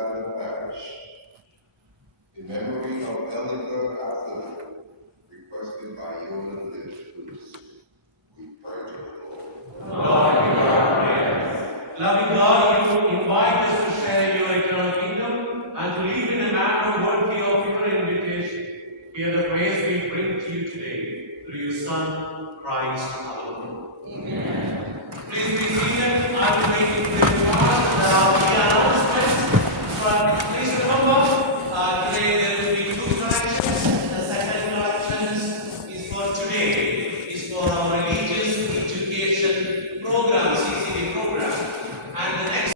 Island Parish. In memory of Elder Arthur, requested by Yola Lewis. We pray to the Lord. Lord, hear our prayers. Loving God, you invite us to share your eternal kingdom and to live in a manner worthy of your invitation. Hear the praise we bring to you today through your Son, Christ our Lord. Amen. Please be seated.